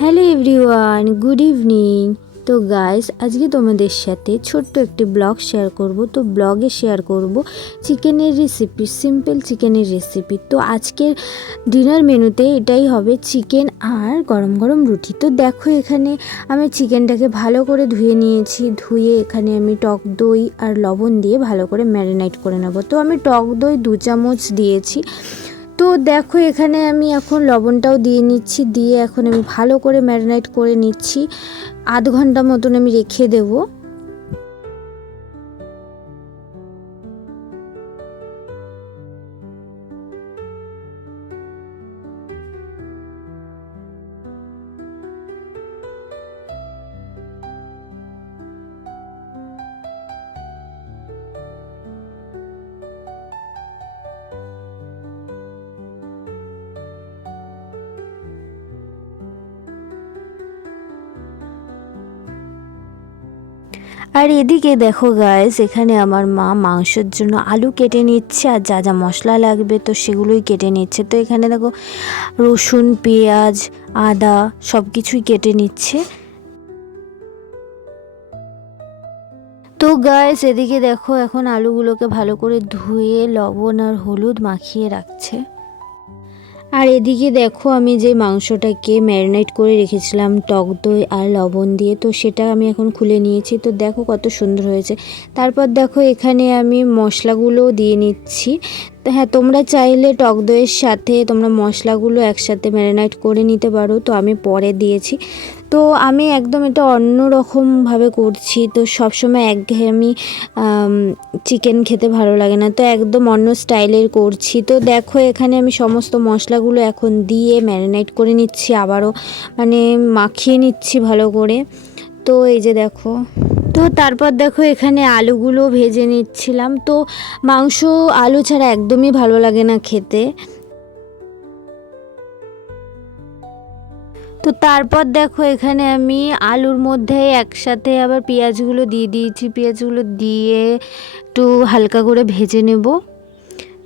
Hello everyone, good evening. তো guys, আজকে তোমাদের সাথে ছোট্ট একটি ব্লগ শেয়ার করব। তো ব্লগে শেয়ার করব চিকেনের রেসিপি, সিম্পল চিকেনের রেসিপি। তো আজকের ডিনার মেনুতে এটাই হবে, চিকেন আর গরম গরম রুটি। তো দেখো, এখানে আমি চিকেনটাকে ভালো করে ধুয়ে নিয়েছি। ধুয়ে এখানে আমি টক দই আর লবণ দিয়ে ভালো করে ম্যারিনেট করে নেব। তো আমি টক দই 2 চামচ দিয়েছি। তো দেখো, এখানে আমি এখন লবণটাও দিয়ে নিচ্ছি। দিয়ে এখন আমি ভালো করে ম্যারিনেট করে নিচ্ছি। আধ ঘন্টা মতন আমি রেখে দেবো। আর এদিকে দেখো গাইস, এখানে আমার মা মাংসের জন্য আলু কেটে নিচ্ছে আর যা যা মশলা লাগবে তো সেগুলোই কেটে নিচ্ছে। তো এখানে দেখো রসুন, পেঁয়াজ, আদা সব কিছুই কেটে নিচ্ছে। তো গাইস, এদিকে দেখো এখন আলুগুলোকে ভালো করে ধুয়ে লবণ আর হলুদ মাখিয়ে রাখছে। আর এদিকে দেখো, আমি যে মাংসটাকে ম্যারিনেট করে রেখেছিলাম টক দই আর লবণ দিয়ে, তো সেটা আমি এখন খুলে নিয়েছি। তো দেখো কত সুন্দর হয়েছে। তারপর দেখো এখানে আমি মশলাগুলোও দিয়ে নিচ্ছি। তো হ্যাঁ, তোমরা চাইলে টক দইয়ের সাথে তোমরা মশলাগুলো একসাথে ম্যারিনেট করে নিতে পারো, তো আমি পরে দিয়েছি। তো আমি একদম এটা অন্য রকমভাবে করছি। তো সবসময় একঘেয়েমি চিকেন খেতে ভালো লাগে না, তো একদম অন্য স্টাইলের করছি। তো দেখো, এখানে আমি সমস্ত মশলাগুলো এখন দিয়ে ম্যারিনেট করে নিচ্ছি, আবারও মানে মাখিয়ে নিচ্ছি ভালো করে। তো এই যে দেখো, তো তারপর দেখো এখানে আলুগুলো ভেজে নিচ্ছিলাম। তো মাংস আলু ছাড়া একদমই ভালো লাগে না খেতে। তো তারপর দেখো, এখানে আমি আলুর মধ্যে একসাথে আবার পেঁয়াজগুলো দিয়ে দিয়েছি। পেঁয়াজগুলো দিয়ে একটু হালকা করে ভেজে নেব।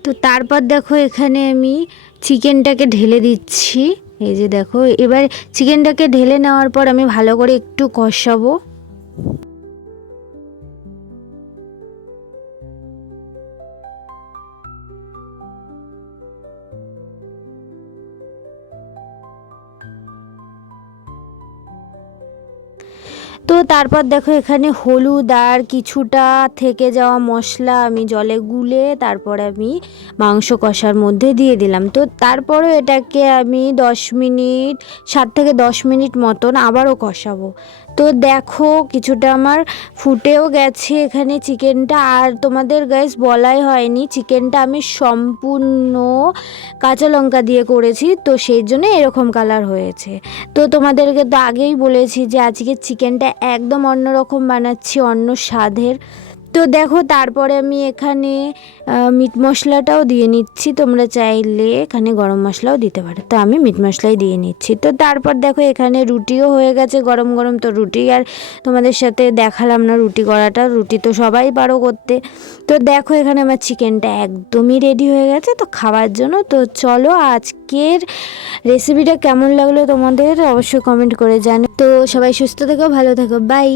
তো তারপর দেখো, এখানে আমি চিকেনটাকে ঢেলে দিচ্ছি। এই যে দেখো, এবার চিকেনটাকে ঢেলে নেওয়ার পর আমি ভালো করে একটু কষাবো। তো তারপর দেখো, এখানে হলুদ আর কিছুটা থেকে যাওয়া মশলা আমি জলে গুলে তারপর আমি মাংস কষার মধ্যে দিয়ে দিলাম। তো তারপরেও এটাকে আমি 10 মিনিট, 7 থেকে 10 মিনিট মতন আবারও কষাবো। তো দেখো কিছুটা আমার ফুটেও গেছে এখানে চিকেনটা। আর তোমাদের গাইস বলাই হয়নি, চিকেনটা আমি সম্পূর্ণ কাঁচা লঙ্কা দিয়ে করেছি, তো সেই জন্য এরকম কালার হয়েছে। তো তোমাদেরকে তো আগেই বলেছি যে আজকে চিকেনটা একদম অন্যরকম বানাচ্ছি, অন্য স্বাদের। তো দেখো, তারপরে আমি এখানে মিট মশলাটাও দিয়ে নিচ্ছি। তোমরা চাইলে এখানে গরম মশলাও দিতে পারো, তো আমি মিট মশলাই দিয়ে নিচ্ছি। তো তারপর দেখো, এখানে রুটিও হয়ে গেছে গরম গরম। তো রুটি আর তোমাদের সাথে দেখালাম না রুটি করাটা, রুটি তো সবাই পারো করতে। তো দেখো, এখানে আমার চিকেনটা একদমই রেডি হয়ে গেছে তো খাওয়ার জন্য। তো চলো, আজকের রেসিপিটা কেমন লাগলো তোমাদের অবশ্যই কমেন্ট করে জানো। তো সবাই সুস্থ থেকো, ভালো থেকো, বাই।